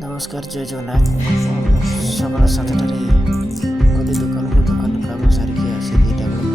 नमस्कार जय जगन्नाथ सकाल 7टार गली दुकान को दुकान काम सारिकी आसी 2टा बेल